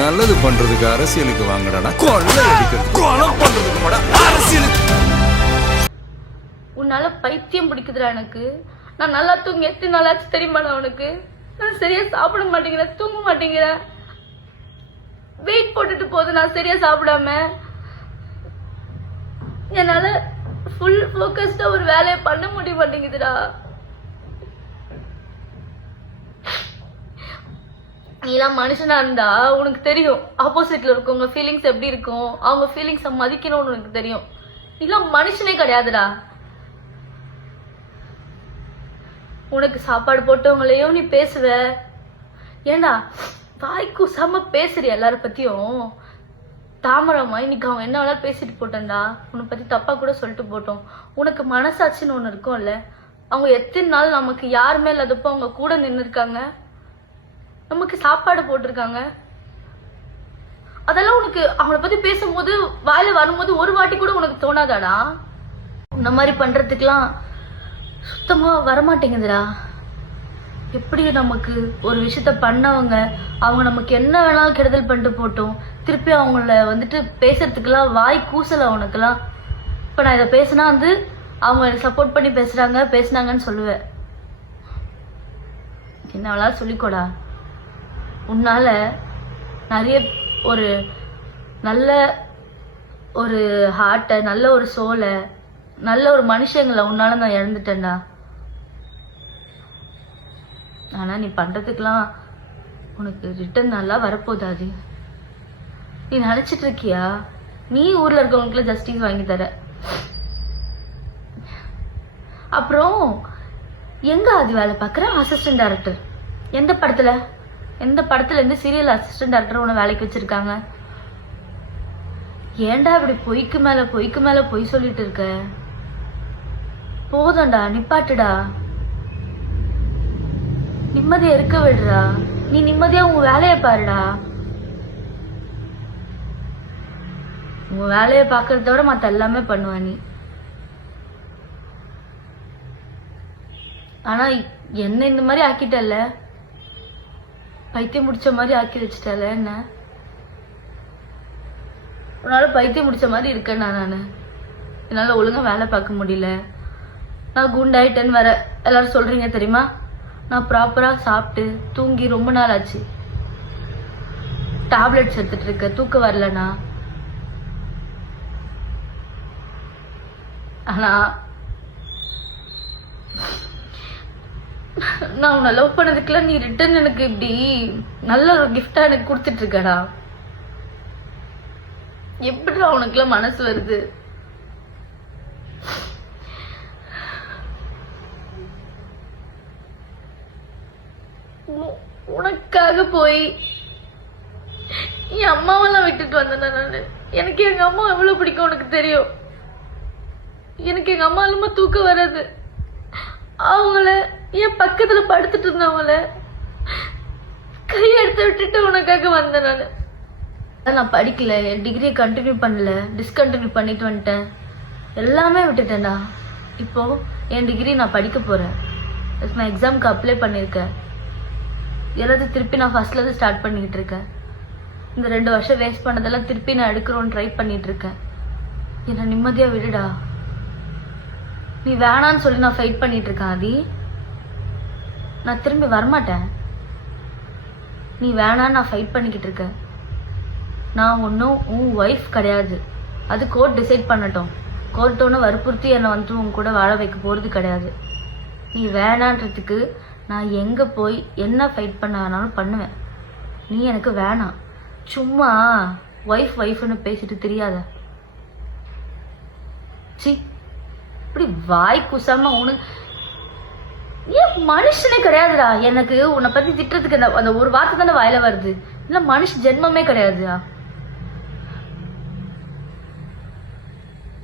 நல்லது பண்றதுக்கு அரசியலுக்கு வாங்கடா, கொள்ளை அடிக்கிறது கொலை பண்றதுக்கு அரசியலுக்கு. உன்னால பைத்தியம் பிடிக்குதுடா எனக்கு. நான் நல்லா தூங்கி எத்தனை நாளாச்சு தெரியுமாடா உனக்கு? நான் சரியா சாப்பிட மாட்டேங்கிறேன், தூங்க மாட்டேங்கிறேன், வெயிட் போட்டுட்டு போகுது நான் சரியா சாப்பிடாம. என்னால ஃபுல் ஃபோக்கஸ்டா ஒரு வேலையை பண்ண முடிய மாட்டேங்குதுடா. நீலாம் மனுஷனா இருந்தா உனக்கு தெரியும் ஆப்போசிட்ல இருக்கவங்க ஃபீலிங்ஸ் எப்படி இருக்கும், அவங்க ஃபீலிங்ஸை மதிக்கணும்னு உனக்கு தெரியும். நீலாம் மனுஷனே கிடையாதுடா. உனக்கு சாப்பாடு போட்டவங்களையும் நீ பேசுவ, ஏண்டா வாய்க்கு செம்ம பேசுறிய எல்லார பத்தியும். தாமரமா இன்னைக்கு அவங்க என்ன வேணாலும் பேசிட்டு போட்டேன்டா, உன்னை பத்தி தப்பா கூட சொல்லிட்டு போட்டோம். உனக்கு மனசாட்சின்னு ஒண்ணு இருக்கும்ல, அவங்க எத்தனை நாள் நமக்கு யாருமே இல்லாதப்போ அவங்க கூட நின்று இருக்காங்க, நமக்கு சாப்பாடு போட்டிருக்காங்க. அதெல்லாம் உனக்கு அவங்கள பத்தி பேசும்போது வாயில வரும்போது ஒரு வாட்டி கூட உனக்கு தோணாதாடா? இந்த மாதிரி பண்றதுக்கெல்லாம் சுத்தமா வரமாட்டேங்குதுடா. எப்படி நமக்கு ஒரு விஷயத்த பண்ணவங்க அவங்க நமக்கு என்ன வேணாலும் கெடுதல் பண்ணிட்டு போட்டோம், திருப்பி அவங்கள வந்துட்டு பேசுறதுக்கெல்லாம் வாய் கூசல உனக்குலாம். இப்ப நான் இதை பேசினா அவங்க எனக்கு சப்போர்ட் பண்ணி பேசுனாங்கன்னு சொல்லுவேன். என்ன வேணாலும் சொல்லிக்கோடா. உன்னால நிறைய ஒரு நல்ல ஒரு ஹார்ட்டை, நல்ல ஒரு சோலை, நல்ல ஒரு மனுஷங்களை உன்னால நான் இழந்துட்டேன்டா. ஆனா நீ பண்றதுக்கெல்லாம் உனக்கு ரிட்டர்ன் நல்லா வரப்போதாது. நீ நினைச்சிட்டு இருக்கியா நீ ஊர்ல இருக்கவங்களுக்கு ஜஸ்டிஸ் வாங்கி தர? அப்புறம் எங்க அது வேலை பாக்குற அசிஸ்டன்ட் டைரக்டர்? எந்த படத்துல இருந்து சீரியல் அசிஸ்டன்ட் டைரக்டர் உன்னை வேலைக்கு வச்சிருக்காங்க? ஏன்டா இப்படி பொய்க்கு மேல பொய் சொல்லிட்டு இருக்க? போதண்டா, நிப்பாட்டுடா, நிம்மதியா இருக்க விடுறா. நீ நிம்மதியா உன் வேலையை பாருடா. உன் வேலையை பாக்குறத தவிர மத்த எல்லாமே பண்ணுவ நீ. ஆனா என்ன இந்த மாதிரி ஆக்கிட்டல்ல, பைத்தியம் முடிச்ச மாதிரி ஆக்கி வச்சிட்டல என்ன? உன்னால பைத்தியம் முடிச்ச மாதிரி இருக்கேன் நானு. என்னால ஒழுங்கா வேலை பார்க்க முடியல, நான் குண்டாயிட்டேன்னு வர எல்லாரும் சொல்றீங்க தெரியுமா? நான் ப்ராப்பரா சாப்பிட்டு தூங்கி ரொம்ப நாள் ஆச்சு. டேப்லெட்ஸ் எடுத்துட்டு இருக்க, தூக்கம் வரலனா. ஆனா நான் உன்னை லவ் பண்ணதுக்குலாம் நீ ரிட்டர்ன் எனக்கு இப்படி நல்ல ஒரு கிஃப்டா எனக்கு கொடுத்துட்டு இருக்கடா. எப்படிடா உனக்குலாம் மனசு வருது? உனக்காக போய் என் அம்மாவெல்லாம் விட்டுட்டு வந்தேன் நானு. எனக்கு எங்க அம்மா எவ்வளவு பிடிக்கும் உனக்கு தெரியும். எனக்கு எங்க அம்மா இல்லாம தூக்கம் வராது. அவங்கள என் பக்கத்துல படுத்துட்டு இருந்தவங்கள கையெடுத்து விட்டுட்டு உனக்காக வந்தேன் நானு. நான் படிக்கல, என் டிகிரியை கண்டினியூ பண்ணல, டிஸ்கண்டினியூ பண்ணிட்டு வந்துட்டேன், எல்லாமே விட்டுட்டேன்டா. இப்போ என் டிகிரி நான் படிக்க போறேன், நான் எக்ஸாமுக்கு அப்ளை பண்ணிருக்கேன். எல்லாத்தையும் திருப்பி நான் ஃபர்ஸ்ட்ல இருந்து ஸ்டார்ட் பண்ணிட்டு இருக்கேன். இந்த 2 வருஷம் வேஸ்ட் பண்ணதெல்லாம் திருப்பி நான் எடுக்கிறோன்னு ட்ரை பண்ணிட்டு இருக்கேன். என்ன நிம்மதியா விடுடா. நீ வேணான்னு சொல்லி நான் ஃபைட் பண்ணிட்டு இருக்கேன் ஆதி. நான் திரும்பி வரமாட்டேன். நீ வேணான்னு நான் ஃபைட் பண்ணிக்கிட்டு இருக்கேன். நான் ஒன்றும் உன் ஒய்ஃப் கிடையாது. அது கோர்ட் டிசைட் பண்ணட்டும். கோர்ட் ஒன்று வற்புறுத்தி என்னை வந்து உன் கூட வாழ வைக்க போறது கிடையாது. நீ வேணான்றதுக்கு நான் எங்க போய் என்ன ஃபைட் பண்ணாலும் பண்ணுவேன். நீ எனக்கு வேணாம். சும்மா ஒய்ஃப்னு பேசிட்டு தெரியாத. சி, இப்படி வாய் குசாம உனக்கு ஏன் மனுஷனே கிடையாதுடா. எனக்கு உன்னை பத்தி திட்டுறதுக்கு அந்த ஒரு வார்த்தை தானே வாயில வருது. இல்ல மனுஷ ஜென்மமே கிடையாதுடா.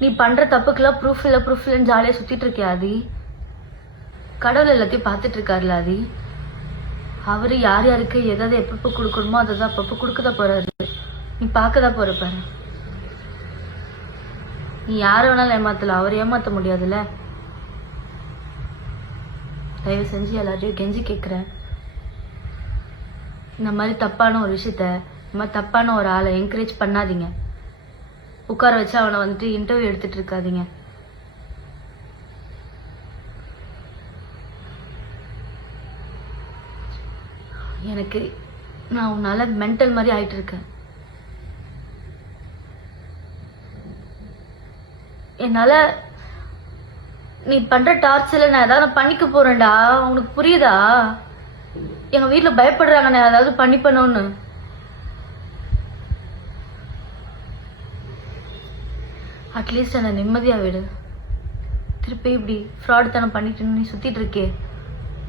நீ பண்ற தப்புக்கெல்லாம் ப்ரூஃப் இல்லைன்னு ஜாலியா சுத்திட்டு இருக்கியா ஆதி? கடவுள் எல்லாத்தையும் பார்த்துட்டு இருக்காருல ஆதி. அவரு யார் யாருக்கு எதாவது எப்பப்போ கொடுக்கணுமோ அதை தான் அப்பப்போ கொடுக்கதான் போறாரு. நீ பார்க்கதான் போற பாரு. நீ யார வேணாலும் ஏமாத்தல, அவர் ஏமாத்த முடியாதுல்ல. தயவு செஞ்சு எல்லாரையும் கெஞ்சி கேட்குறேன், இந்த மாதிரி தப்பான ஒரு விஷயத்த இந்த மாதிரி தப்பான ஒரு ஆளை என்கரேஜ் பண்ணாதீங்க. உட்கார வச்சு அவனை வந்துட்டு இன்டர்வியூ எடுத்துட்டு இருக்காதீங்க. எனக்கு நான் உன்னால மென்டல் மாதிரி ஆயிட்டு இருக்கேன். என்னால நீ பண்ற டார்ச்சர்ல நான் ஏதாவது பண்ணிக்க போறேன்டா. உனக்கு புரியுதா? எங்க வீட்டுல பயப்படுறாங்க நான் ஏதாவது பண்ணிப்பணும்னு. அட்லீஸ்ட் என்ன நிம்மதியா விடு. திருப்பி இப்படி ஃப்ராட் தனம் பண்ணிட்டு நீ சுத்திட்டு இருக்கே,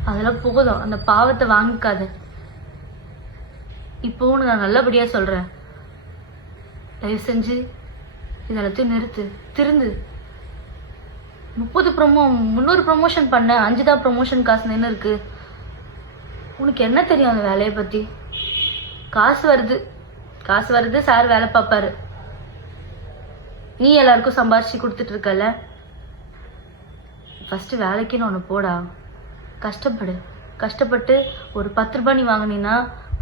அதெல்லாம் போதும். அந்த பாவத்தை வாங்கிக்காத. இப்போவும் நான் நல்லபடியா சொல்றேன், தயவு செஞ்சு இதெல்லாத்தையும் நிறுத்து, திருந்து. 300 ப்ரொமோஷன் பண்ண, 5 தான் ப்ரொமோஷன் காசு என்ன இருக்கு? உனக்கு என்ன தெரியும் அந்த வேலையை பத்தி? காசு வருது, சார் வேலை பார்ப்பாரு. நீ எல்லாருக்கும் சம்பாரிச்சு கொடுத்துட்டு இருக்கல. ஃபர்ஸ்ட் வேலைக்குன்னு ஒன்று போடா. கஷ்டப்பட்டு ஒரு 10 ரூபாய் நீ வாங்கினீன்னா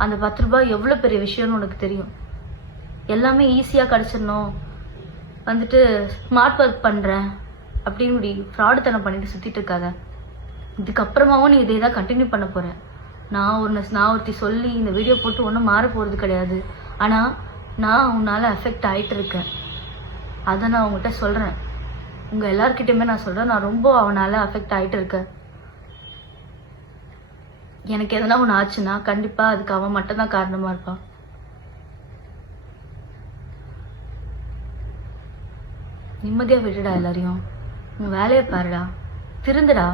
அந்த 10 ரூபாய் எவ்வளோ பெரிய விஷயம்னு உனக்கு தெரியும். எல்லாமே ஈஸியாக கிடச்சிடணும், வந்துட்டு ஸ்மார்ட் ஒர்க் பண்ணுறேன் அப்படின்னு இப்படி ஃப்ராடு தனம் பண்ணிட்டு சுற்றிட்டு இருக்காத. இதுக்கப்புறமாவும் நீ இதை தான் கண்டினியூ பண்ண போகிறேன். நான் ஒருத்தி சொல்லி இந்த வீடியோ போட்டு ஒன்றும் மாற போகிறது கிடையாது. ஆனால் நான் உன்னால் அஃபெக்ட் ஆகிட்டு இருக்கேன். அதை நான் உங்கள்கிட்ட சொல்கிறேன். உங்கள் எல்லார்கிட்டையுமே நான் சொல்கிறேன், நான் ரொம்ப அவனால் அஃபெக்ட் ஆகிட்டு இருக்கேன். எனக்கு எதனா ஒன்று ஆச்சுன்னா கண்டிப்பாக அதுக்கு அவன் மட்டும்தான் காரணமாக இருப்பான். நிம்மதியாக விட்டுடா எல்லாரையும். உன் வேலையை பாருடா, திருந்துடா.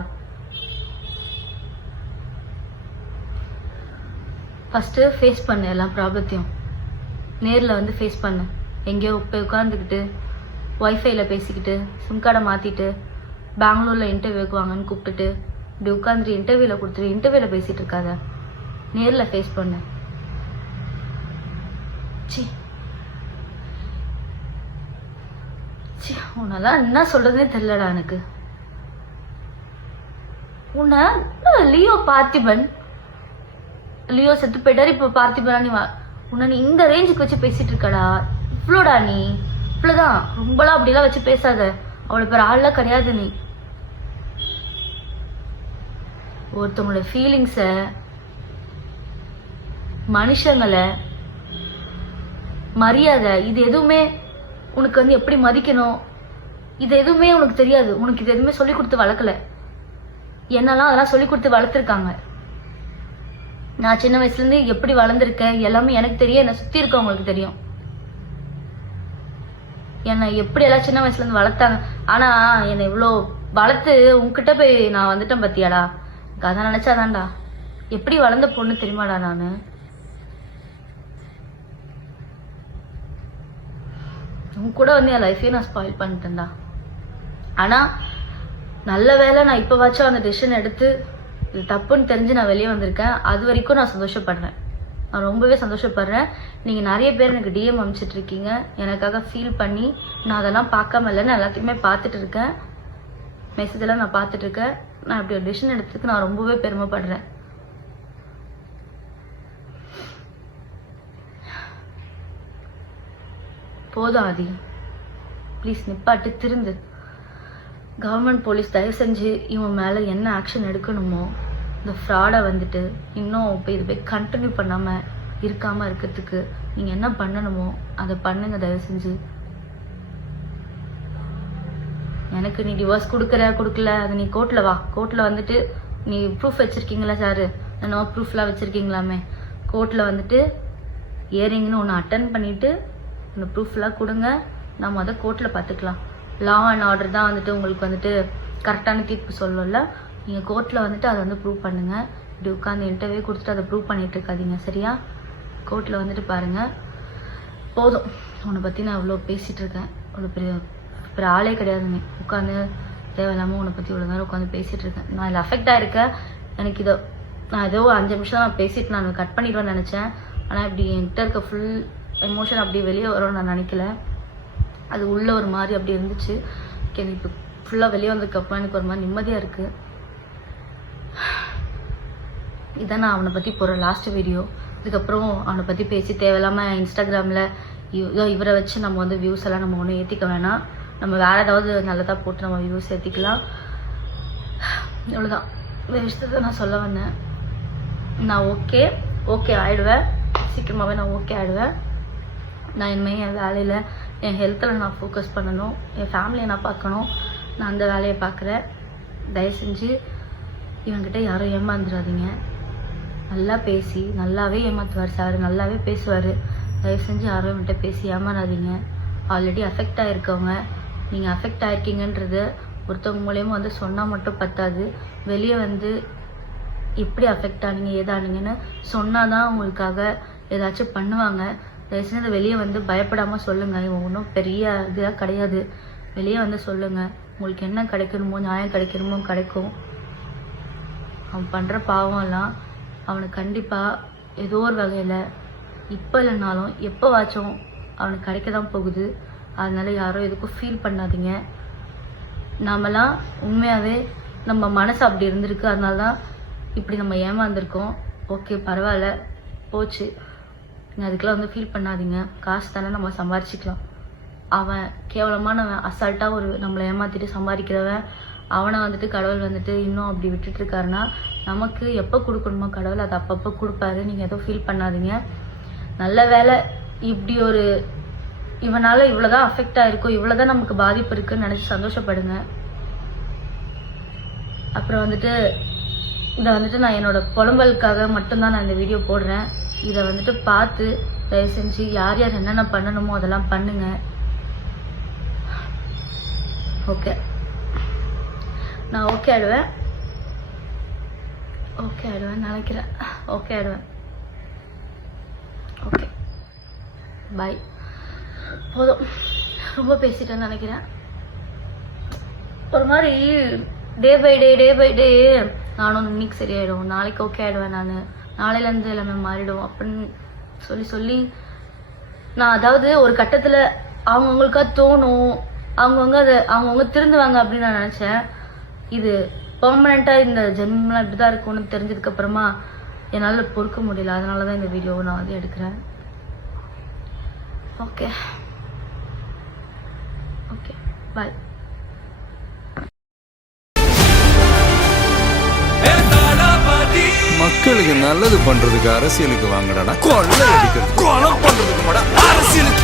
ஃபஸ்ட்டு ஃபேஸ் பண்ணு எல்லா ப்ராப்ளத்தையும். நேரில் வந்து ஃபேஸ் பண்ணு. எங்கேயோ போய் உட்காந்துக்கிட்டு ஒய்ஃபைல பேசிக்கிட்டு சிம் கார்டை மாற்றிட்டு பெங்களூரில் இன்டர்வியூக்கு வாங்கன்னு கூப்பிட்டுட்டு இப்படி உட்காந்துட்டு இன்டர்வியூவில் கொடுத்துட்டு இன்டர்வியூவில் பேசிகிட்டு இருக்காத. நேரில் ஃபேஸ் பண்ணு. உன்னெல்லாம் என்ன சொல்றதுன்னே தெரியலடா எனக்கு. உன்னை லியோ செத்து போயிட்டாரு, இப்போ பார்த்திபனா நீ உன்னை நீ இந்த ரேஞ்சுக்கு வச்சு பேசிட்டு இருக்கடா. இவ்வளோடா நீ, இவ்வளோதான். ரொம்பலாம் அப்படிலாம் வச்சு பேசாத. அவ்வளோ பேர் ஆள்லாம் கிடையாது நீ. ஒருத்தவங்களோட ஃபீலிங்ஸை, மனுஷங்களை, மரியாதை, இது எதுவுமே உனக்கு வந்து எப்படி மதிக்கணும், இது எதுவுமே உனக்கு தெரியாது. உனக்கு இது எதுவுமே சொல்லி கொடுத்து வளர்க்கல. என்னெல்லாம் அதெல்லாம் சொல்லி கொடுத்து வளர்த்துருக்காங்க. நான் சின்ன வயசுலேருந்து எப்படி வளர்ந்துருக்கேன் எல்லாமே எனக்கு தெரியும், என்னை சுற்றி இருக்கவங்களுக்கு தெரியும். என்னை எப்படி எல்லாம் சின்ன வயசுலேருந்து வளர்த்தாங்க. ஆனால் என்னை இவ்வளோ வளர்த்து உங்ககிட்ட போய் நான் வந்துட்டேன் பார்த்தியாடா. அதை நினச்சாதான்டா எப்படி வளர்ந்த பொண்ணு தெரியுமாடா நான். உன் கூட வந்து என் லைஃபையும் நான் ஸ்பாயில் பண்ணிட்டேன்டா. ஆனால் நல்ல வேலை நான் இப்போ வாச்சும் அந்த டிசிஷன் எடுத்து இது தப்புன்னு தெரிஞ்சு நான் வெளியே வந்திருக்கேன். அது வரைக்கும் நான் சந்தோஷப்படுறேன். நான் ரொம்பவே சந்தோஷப்படுறேன். நீங்கள் நிறைய பேர் எனக்கு டிஎம் அனுப்பிச்சிட்டு இருக்கீங்க, எனக்காக ஃபீல் பண்ணி. நான் அதெல்லாம் பார்க்காம இல்லைன்னு எல்லாத்தையுமே பார்த்துட்டு இருக்கேன். மெசேஜ் எல்லாம் நான் பார்த்துட்டு இருக்கேன். நான் இப்படி ஒரு டிசிஷன் எடுத்ததுக்கு நான் ரொம்பவே பெருமைப்படுறேன். போதும் ஆதி, ப்ளீஸ் நிப்பாட்டு, திருந்து. கவர்மெண்ட் போலீஸ் தயவு செஞ்சு இவன் மேலே என்ன ஆக்ஷன் எடுக்கணுமோ, இந்த ஃப்ராடை வந்துட்டு இன்னும் இப்போ இது போய் கண்டினியூ பண்ணாமல் இருக்காமல் இருக்கிறதுக்கு நீங்கள் என்ன பண்ணணுமோ அதை பண்ணுங்க தயவு செஞ்சு. எனக்கு நீ டிவோர்ஸ் கொடுக்கல, அது நீ கோர்ட்டில் வா. கோர்ட்டில் வந்துட்டு நீ ப்ரூஃப் வச்சுருக்கீங்களா சார்? நோ ப்ரூஃப்லாம் வச்சுருக்கீங்களாமே. கோர்ட்டில் வந்துட்டு இயரிங்னு ஒன்று அட்டன் பண்ணிவிட்டு அந்த ப்ரூஃப்லாம் கொடுங்க. நம்ம அதை கோர்ட்டில் பார்த்துக்கலாம். லா அண்ட் ஆர்டர் தான் வந்துட்டு உங்களுக்கு வந்துட்டு கரெக்டான தீர்ப்பு சொல்லல. நீங்கள் கோர்ட்டில் வந்துட்டு அதை வந்து ப்ரூவ் பண்ணுங்கள். இப்படி உட்காந்து இன்டர்வியூ கொடுத்துட்டு அதை ப்ரூவ் பண்ணிட்டு இருக்காதீங்க, சரியா? கோர்ட்டில் வந்துட்டு பாருங்கள். போதும், உன்னை பற்றி நான் இவ்வளோ பேசிகிட்டு இருக்கேன். அவ்வளோ பெரிய ஆளே கிடையாதுங்க. உட்காந்து தேவையில்லாமல் உன்னை பற்றி இவ்வளோ நேரம் உட்காந்து பேசிகிட்டு இருக்கேன். நான் இதில் அஃபெக்ட் ஆகிருக்கேன். எனக்கு நான் ஏதோ 5 நிமிஷம் நான் பேசிட்டு நான் கட் பண்ணிடுவேன்னு நினச்சேன். ஆனால் இப்படி என்கிட்ட இருக்க ஃபுல் எமோஷன் அப்படியே வெளியே வரும்னு நான் நினைக்கல. அது உள்ளே ஒரு மாதிரி அப்படி இருந்துச்சு. எனக்கு இப்போ ஃபுல்லாக வெளியே வந்ததுக்கப்புறம் எனக்கு ஒரு மாதிரி நிம்மதியாக இருக்குது. இதான் நான் அவனை பற்றி போகிற லாஸ்ட் வீடியோ. இதுக்கப்புறம் அவனை பற்றி பேசி தேவையில்லாமல் இன்ஸ்டாகிராமில் இவரை வச்சு நம்ம வந்து வியூஸ் எல்லாம் நம்ம ஒன்றும் ஏற்றிக்க வேணாம். நம்ம வேறு ஏதாவது நல்லதாக போட்டு நம்ம வியூஸ் ஏற்றிக்கலாம். இவ்வளோதான் இந்த விஷயத்தை நான் சொல்ல வந்தேன். நான் ஓகே ஆகிடுவேன். சீக்கிரமாகவே நான் ஓகே ஆகிடுவேன். நான் இனிமேல் என் வேலையில் என் ஹெல்த்தில் நான் ஃபோக்கஸ் பண்ணணும். என் ஃபேமிலியை நான் பார்க்கணும். நான் அந்த வேலையை பார்க்குறேன். தயவு செஞ்சு இவன்கிட்ட யாரும் ஏமாந்துடாதீங்க. நல்லா பேசி நல்லாவே ஏமாற்றுவார் சார், நல்லாவே பேசுவார். தயவு செஞ்சு யாரும் இவன்கிட்ட பேசி ஏமாறாதீங்க. ஆல்ரெடி அஃபெக்ட் ஆகிருக்கவங்க, நீங்கள் அஃபெக்ட் ஆகிருக்கீங்கன்றது ஒருத்தவங்க மூலியமாக வந்து சொன்னால் மட்டும் பத்தாது. வெளியே வந்து எப்படி அஃபெக்ட் ஆனீங்க ஏதானீங்கன்னு சொன்னால் தான் உங்களுக்காக ஏதாச்சும் பண்ணுவாங்க. தயவு செஞ்சு அதை வெளியே வந்து பயப்படாமல் சொல்லுங்கள். இவன் ஒன்றும் பெரிய இதாக கிடையாது. வெளியே வந்து சொல்லுங்கள். உங்களுக்கு என்ன கிடைக்கணுமோ, நியாயம் கிடைக்கணுமோ கிடைக்கும். அவன் பண்ணுற பாவம்லாம் அவனுக்கு கண்டிப்பாக ஏதோ ஒரு வகையில் இப்போ இல்லைனாலும் எப்போவாச்சும் அவனுக்கு கிடைக்க தான் போகுது. அதனால யாரும் எதுக்கும் ஃபீல் பண்ணாதீங்க. நாமெல்லாம் உண்மையாகவே நம்ம மனசு அப்படி இருந்திருக்கு. அதனால தான் இப்படி நம்ம ஏமாந்துருக்கோம். ஓகே பரவாயில்ல, போச்சு. நீங்கள் அதுக்கெல்லாம் வந்து ஃபீல் பண்ணாதீங்க. காசு தானே நம்ம சம்பாரிச்சிக்கலாம். அவன் கேவலமானவன், அசால்ட்டாக ஒரு நம்மளை ஏமாற்றிட்டு சம்பாதிக்கிறவன். அவனை வந்துட்டு கடவுள் வந்துட்டு இன்னும் அப்படி விட்டுட்டு இருக்காருன்னா நமக்கு எப்போ கொடுக்கணுமோ கடவுள் அதை அப்பப்போ கொடுப்பாரு. நீங்கள் எதுவும் ஃபீல் பண்ணாதீங்க. நல்ல வேலை இப்படி ஒரு இவனால் இவ்வளோதான் அஃபெக்ட் ஆகிருக்கும், இவ்வளோதான் நமக்கு பாதிப்பு இருக்குன்னு நினச்சி சந்தோஷப்படுங்க. அப்புறம் வந்துட்டு இதை வந்துட்டு நான் என்னோட புலம்பலுக்காக மட்டும்தான் நான் இந்த வீடியோ போடுறேன். இதை வந்துட்டு பார்த்து தயவு செஞ்சு யார் யார் என்னென்ன பண்ணணுமோ அதெல்லாம் பண்ணுங்க. ஓகே நான் ஓகே ஆயிடுவேன் நினைக்கிறேன். ஓகே ஆயிடுவேன். Okay bye. போதும், ரொம்ப பேசிட்டேன்னு நினைக்கிறேன். ஒரு மாதிரி டே பை டே நானும் இன்னைக்கு சரியாயிடும், நாளைக்கு ஓகே ஆயிடுவேன், நான் நாளையிலேருந்து எல்லாமே மாறிடும் அப்படின்னு சொல்லி நான் அதாவது ஒரு கட்டத்தில் அவங்கவுங்களுக்கா தோணும், அவங்கவுங்க திருந்துவாங்க அப்படின்னு நான் நினச்சேன். இது பெர்மனெண்ட்டாக இந்த ஜென்மம்லாம் இப்படி தான் இருக்கும்னு தெரிஞ்சதுக்கப்புறமா என்னால் பொறுக்க முடியல. அதனால தான் இந்த வீடியோவை நான் வந்து எடுக்கிறேன். Okay bye. மக்களுக்கு நல்லது பண்றதுக்கு அரசியலுக்கு வாங்கடா. கொலை அடிக்கிறது, கொலை பண்றதுக்கு அரசியலுக்கு